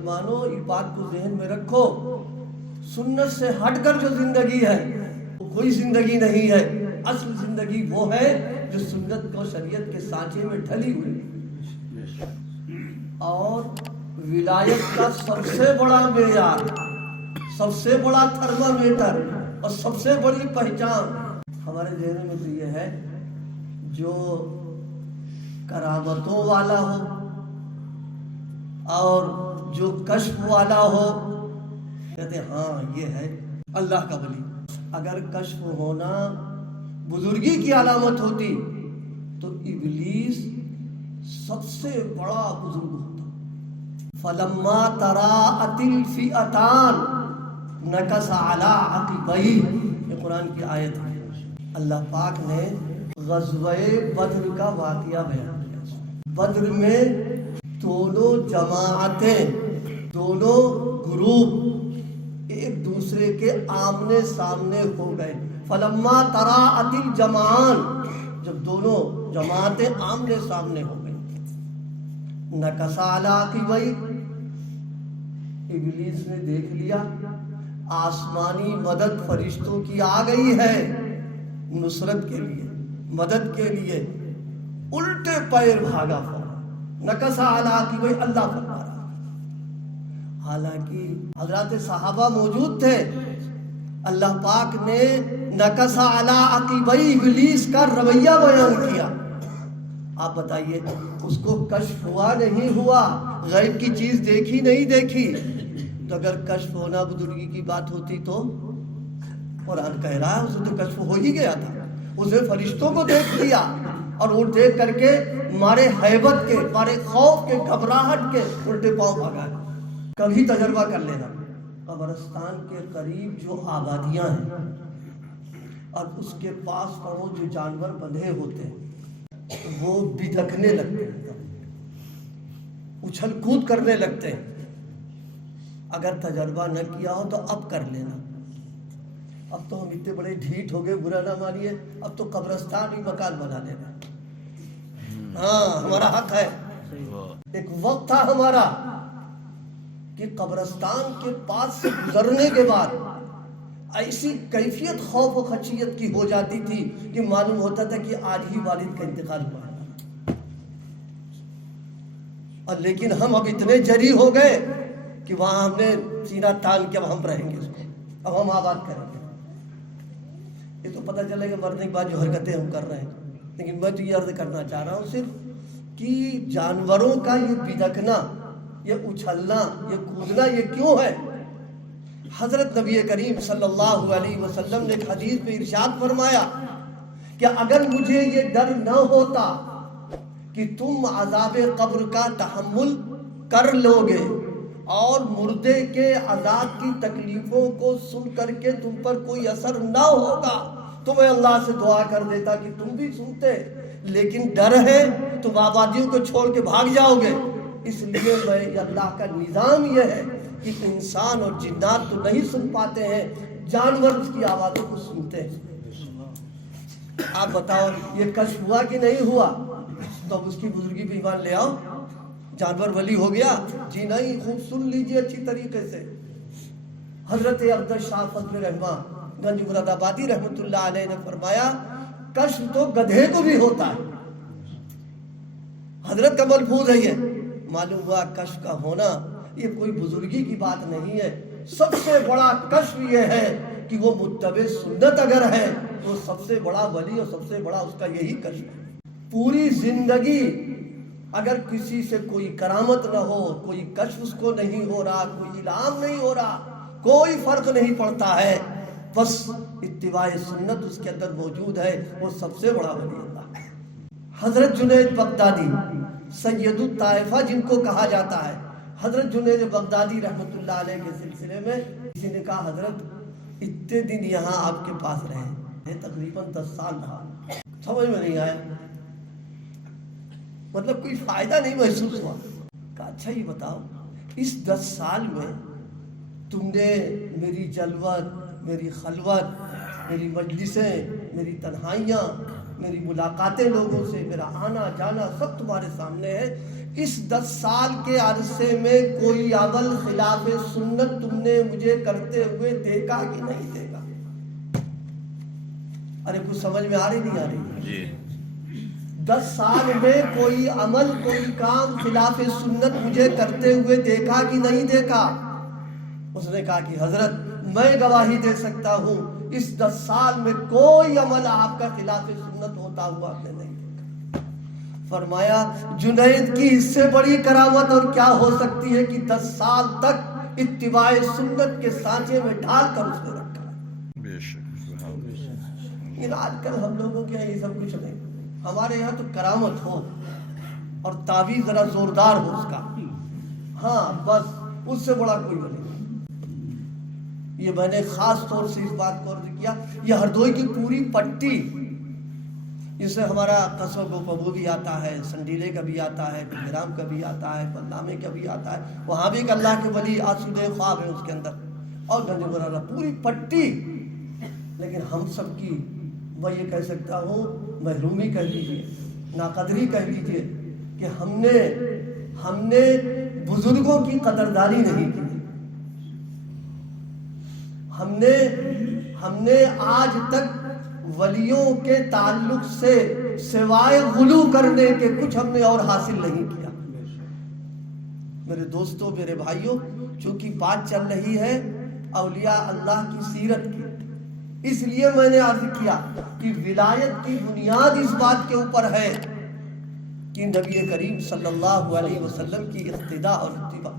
مسلمانوں اس بات کو ذہن میں رکھو، سنت سے ہٹ کر جو زندگی ہے وہ کوئی زندگی نہیں ہے. اصل زندگی وہ ہے جو سنت کو شریعت کے سانچے میں ڈھلی ہوئی. اور ولایت کا سب سے بڑا معیار، سب سے بڑا تھرمامیٹر اور سب سے بڑی پہچان ہمارے ذہن میں تو یہ ہے جو کرامتوں والا ہو اور جو کشف والا ہو، کہتے ہیں ہاں یہ ہے اللہ کا ولی. اگر کشف ہونا بزرگی کی علامت ہوتی تو ابلیس سب سے بڑا بزرگ ہوتا. فلما تراءت الفئتان نکص علی عقبیہ، یہ قرآن کی آیت ہے. اللہ پاک نے غزوہ بدر کا واقعہ بیان کیا. بدر میں دونوں جماعتیں، دونوں گروپ ایک دوسرے کے آمنے سامنے ہو گئے. فلما تراءت الجمعان، جب دونوں جماعتیں آمنے سامنے ہو گئی. نکص علی عقبیہ، ابلیس نے دیکھ لیا آسمانی مدد فرشتوں کی آ گئی ہے نصرت کے لیے، مدد کے لیے، الٹے پیر بھاگا فوراً. نکص علی عقبیہ اللہ فرما رہا. حالانکہ حضرات صحابہ موجود تھے. اللہ پاک نے نکص علی عقبیہ ابلیس کا رویہ بیان کیا. آپ بتائیے اس کو کشف ہوا نہیں ہوا؟ غیب کی چیز دیکھی نہیں دیکھی؟ تو اگر کشف ہونا بزرگی کی بات ہوتی تو قرآن کہہ رہا ہے اسے تو کشف ہو ہی گیا تھا. اسے فرشتوں کو دیکھ لیا اور وہ دیکھ کر کے مارے ہیبت کے، مارے خوف کے، گھبراہٹ کے الٹے پاؤں بھاگا. کبھی تجربہ کر لینا، قبرستان کے قریب جو آبادیاں ہیں اور اس کے پاس پڑو جو جانور بندھے ہوتے ہیں وہ بدکنے لگتے ہیں، اچھل کود کرنے لگتے ہیں. اگر تجربہ نہ کیا ہو تو اب کر لینا. اب تو ہم اتنے بڑے ڈھیٹ ہو گئے، برا نہ مانیے، اب تو قبرستان بھی مکان بنا لینا. ہاں ہمارا حق ہے. ایک وقت تھا ہمارا کہ قبرستان کے پاس سے گزرنے کے بعد ایسی کیفیت خوف و خشیت کی ہو جاتی تھی کہ معلوم ہوتا تھا کہ آج ہی والد کا انتقال ہوا ہے. اور لیکن ہم اب اتنے جری ہو گئے کہ وہاں ہم نے سینہ تان کے اب ہم رہیں گے، اس کو اب ہم آباد کریں گے. یہ تو پتہ چلے گا مرنے کے بعد جو حرکتیں ہم کر رہے ہیں. لیکن میں تو یہ عرض کرنا چاہ رہا ہوں صرف کہ جانوروں کا یہ بدکنا، یہ اچھلنا، یہ کودنا، یہ کیوں ہے؟ حضرت نبی کریم صلی اللہ علیہ وسلم نے ایک حدیث میں ارشاد فرمایا کہ اگر مجھے یہ ڈر نہ ہوتا کہ تم عذاب قبر کا تحمل کر لو گے اور مردے کے عذاب کی تکلیفوں کو سن کر کے تم پر کوئی اثر نہ ہوگا تو میں اللہ سے دعا کر دیتا کہ تم بھی سنتے. لیکن ڈر ہے تم آبادیوں کو چھوڑ کے بھاگ جاؤ گے، اس لیے میں اللہ کا نظام یہ ہے کہ انسان اور جنات تو نہیں سن پاتے ہیں، جانور اس کی آوازوں کو سنتے ہیں. آپ بتاؤ یہ کشف ہوا کہ نہیں ہوا؟ تو اب اس کی بزرگی پہ ایمان لے آؤ. جانور ولی ہو گیا؟ جی نہیں. خوب سن لیجئے اچھی طریقے سے. حضرت عبد شاہ فضل رحمہ گنج مراد آبادی رحمۃ اللہ علیہ نے فرمایا کشف تو گدھے کو بھی ہوتا ہے. حضرت کا ملفوظ ہے یہ. معلوم ہوا کشف کا ہونا یہ کوئی بزرگی کی بات نہیں ہے. سب سے بڑا کشف یہ ہے کہ وہ متبع سنت اگر ہے تو سب سے بڑا ولی اور سب سے بڑا اس کا یہی کشف ہے. پوری زندگی اگر کسی سے کوئی کرامت نہ ہو، کوئی کشف اس کو نہیں ہو رہا، کوئی الہام نہیں ہو رہا، کوئی فرق نہیں پڑتا ہے، بس اتباع سنت اس کے اندر موجود ہے، وہ سب سے بڑا ولی اللہ ہے. حضرت جنید بغدادی سید الطائفہ جن کو کہا جاتا ہے، حضرت جنید بغدادی رحمۃ اللہ علیہ کے سلسلے میں کسی نے کہا حضرت اتنے دن یہاں آپ کے پاس رہے، تقریباً 10 سال رہا، سمجھ میں نہیں آیا، مطلب کوئی فائدہ نہیں محسوس ہوا. کہا اچھا یہ بتاؤ اس 10 سال میں تم نے میری جلوت، میری خلوت، میری مجلسیں، میری تنہائیاں، میری ملاقاتیں لوگوں سے، میرا آنا جانا سب تمہارے سامنے ہے، اس 10 سال کے عرصے میں کوئی عمل خلاف سنت تم نے مجھے کرتے ہوئے دیکھا کہ نہیں دیکھا؟ ارے کچھ سمجھ میں آ رہی نہیں آ رہی؟ جی 10 سال میں کوئی عمل کوئی کام خلاف سنت مجھے کرتے ہوئے دیکھا کہ نہیں دیکھا؟ اس نے کہا کہ حضرت میں گواہی دے سکتا ہوں اس 10 سال میں کوئی عمل آپ کا خلاف سنت ہوتا ہوا آپ نے نہیں دیکھا۔ فرمایا جنید کی اس سے بڑی کرامت اور کیا ہو سکتی ہے کہ 10 سال تک اتباع سنت کے سانچے میں ڈھال کر اس نے رکھا ہے۔ بے شک لیکن آج کل ہم لوگوں کے یہاں یہ سب کچھ نہیں، ہمارے یہاں تو کرامت ہو اور تعویذ ذرا زوردار ہو اس کا، ہاں بس اس سے بڑا کوئی نہیں۔ یہ میں نے خاص طور سے اس بات کو عرض کیا، یہ ہردوئی کی پوری پٹی جس سے ہمارا قصو کو پبو بھی آتا ہے، سنڈیلے کا بھی آتا ہے، گرام کا بھی آتا ہے، بلنامے کا بھی آتا ہے، وہاں بھی ایک اللہ کے ولی آسودہ خواب ہے اس کے اندر، اور گنج مرالہ پوری پٹی۔ لیکن ہم سب کی میں یہ کہہ سکتا ہوں محرومی کہہ لیجیے، ناقدری کہہ لیجیے کہ ہم نے بزرگوں کی قدردانی نہیں کی۔ ہم نے آج تک ولیوں کے تعلق سے سوائے غلو کرنے کے کچھ ہم نے اور حاصل نہیں کیا۔ میرے دوستوں، میرے بھائیوں، چونکہ بات چل رہی ہے اولیاء اللہ کی سیرت کی، اس لیے میں نے عرض کیا کہ ولایت کی بنیاد اس بات کے اوپر ہے کہ نبی کریم صلی اللہ علیہ وسلم کی اقتداء اور اتباع